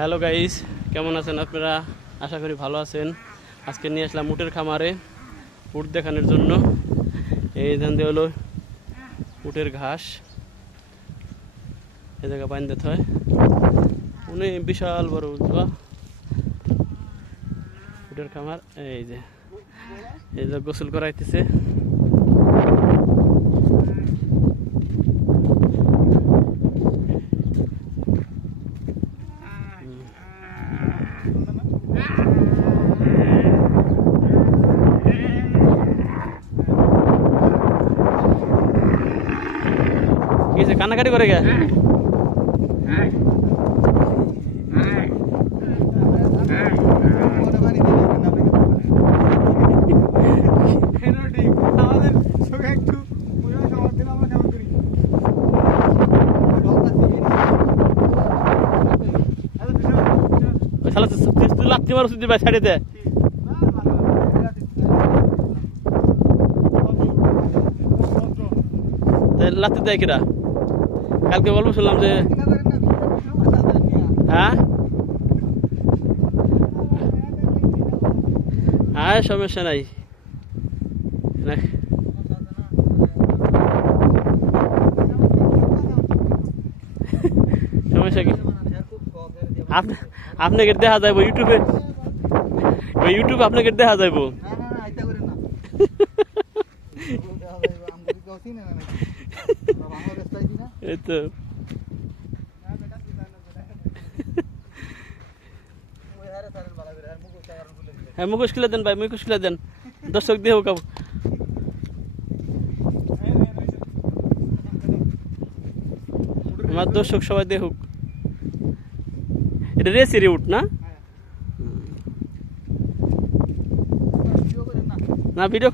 Hello guys, কেমন আছেন আপনারা? আশা করি ভালো আছেন। আজকে নিয়ে আসলাম উটের খামারে উট দেখানোর জন্য। এই ধান দিয়ে হলো উটের ঘাস, এ জায়গা বাঁধতে হয়। উনি বিশাল বড় উটের খামার। এই যে গোসল করাইতেছে। কান্নাকাটি করে গে লাত্তি মারো সুদি ভাই ছাড়ে দে। লাত্তি দেয় কিরা? কালকে গল্প শুনলাম যে হ্যাঁ হ্যাঁ সমস্যা নাই। সমস্যা কি? আপনাকে দেখা যাইব ইউটিউবে, ইউটিউবে আপনাকে দেখা যাইব। এই তো হ্যাঁ, মুখোশ খুলে দেন ভাই, মুখোশ খুলে দেন, দর্শক দিয়ে হোক। আমার দর্শক সবাই দিয়ে হোক। এটা রেসের উট না? না ভিডিও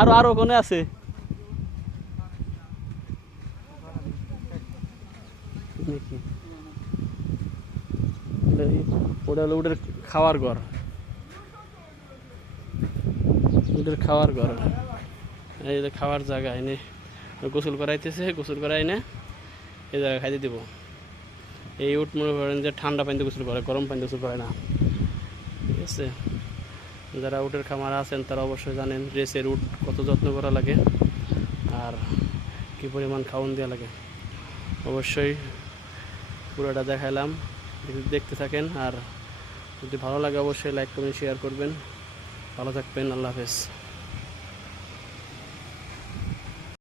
আরো আরো কোনে আছে? ওটা হলো ওদের খাওয়ার ঘর, ওদের খাওয়ার ঘর। এই যে খাওয়ার জায়গা, এনে গোসল করাইতেছে, গোসল করাই না এই জায়গা খাইতে দিব। এই উট মনে করেন যে ঠান্ডা পানিতে গোসল করে, গরম পানিতে গোসল করে না, ঠিক আছে? যারা উটের খামার আছেন তারা অবশ্যই জানেন রেসের উট কত যত্ন করা লাগে আর কি পরিমাণ খাওয়ান দেওয়া লাগে। অবশ্যই পুরোটা দেখাইলাম, দেখতে থাকেন। আর যদি ভালো লাগে অবশ্যই লাইক কমেন্ট শেয়ার করবেন। ভালো থাকবেন, আল্লাহ হাফেজ।